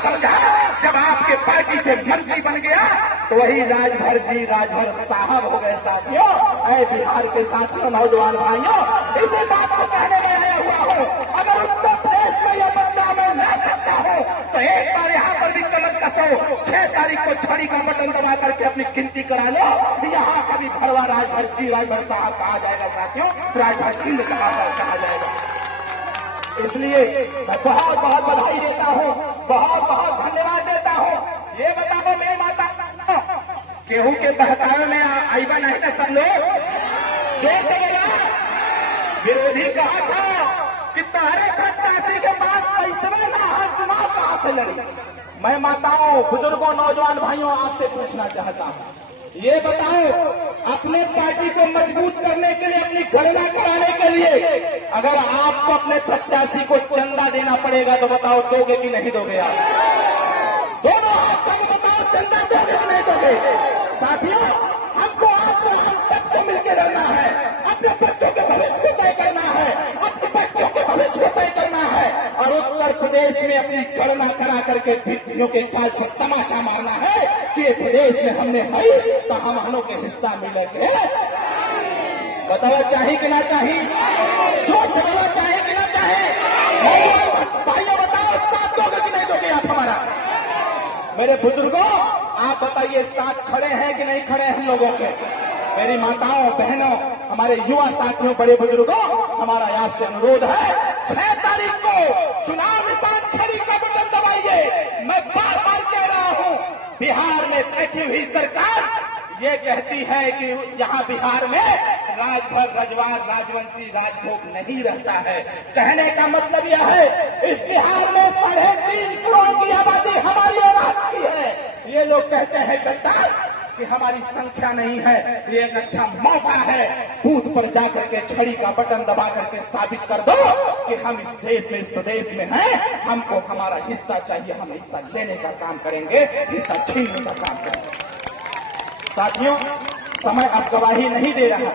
समझा जब आपके पार्टी से मंत्री बन गया तो वही राजभर जी राजभर साहब हो गए। साथियों, ऐ बिहार के साथियों, नौजवान भाइयों, इसी बात को कहने में आया हुआ हूँ। अगर उत्तर प्रदेश में यह बदलाव मैं ला सकता हूँ तो एक बार यहाँ पर भी कमर कसो, 6 तारीख को छड़ी का बटन दबा करके अपनी गिनती करा लो। यहाँ कभी भरवा राजभर जी राजभर साहब कहा जाएगा। साथियों, राजभर सिंह कहा जाएगा। इसलिए मैं बहुत बहुत बधाई देता हूँ, बहुत बहुत धन्यवाद देता हूँ। ये बताओ मेरी माता, गेहूं के बहकावे में आईबा नहीं ना सब लोग जो चलेगा। विरोधी कहा था कि तारे प्रत्याशी के पास पैसे ना है, चुनाव कहां से लड़े। मैं माताओं, बुजुर्गों, नौजवान भाइयों आपसे पूछना चाहता हूं, ये बताओ, अपने पार्टी को मजबूत करने के लिए, अपनी गणना कराने के लिए अगर आपको अपने प्रत्याशी को चंदा देना पड़ेगा तो बताओ दोगे कि नहीं दोगे? आप दोनों हाथ तक बताओ, चंदा दोगे कि नहीं दोगे? साथियों, हमको आपको हम सबको मिलकर लड़ना है। अपने बच्चों के भविष्य को तय करना है, अपने बच्चों के भविष्य को तय करना है और उत्तर प्रदेश में अपनी गणना करा करके भिड़ियों के काल पर तमाचा मारना है कि ये प्रदेश में हमने है तो हमनों के हिस्सा मिलेंगे। बताओ चाहिए कि ना चाहिए? जो चलाना चाहिए कि ना चाहिए? भाइयों बताओ, साथ दोगे कि नहीं दोगे आप हमारा? मेरे बुजुर्गों, आप बताइए, साथ खड़े हैं कि नहीं खड़े हैं हम लोगों के? मेरी माताओं, बहनों, हमारे युवा साथियों, बड़े बुजुर्गों, हमारा आपसे अनुरोध है, 6 तारीख को चुनाव निशान छड़ी का बटन दबाइए। मैं बार बार कह रहा हूं, बिहार में बैठी हुई सरकार ये कहती है कि यहाँ बिहार में राजभर, रजवार, राजवंशी, राजभोग नहीं रहता है। कहने का मतलब यह है, इस बिहार में 3.5 करोड़ की आबादी हमारी औलाद की है। ये लोग कहते हैं गद्दार कि हमारी संख्या नहीं है। ये एक अच्छा मौका है, बूथ पर जाकर के छड़ी का बटन दबा करके साबित कर दो कि हम इस देश में, इस प्रदेश में हैं, हमको हमारा हिस्सा चाहिए, हम हिस्सा लेने का काम करेंगे, हिस्सा छीनने का काम करेंगे। साथियों, समय अब गवाही नहीं दे रहा।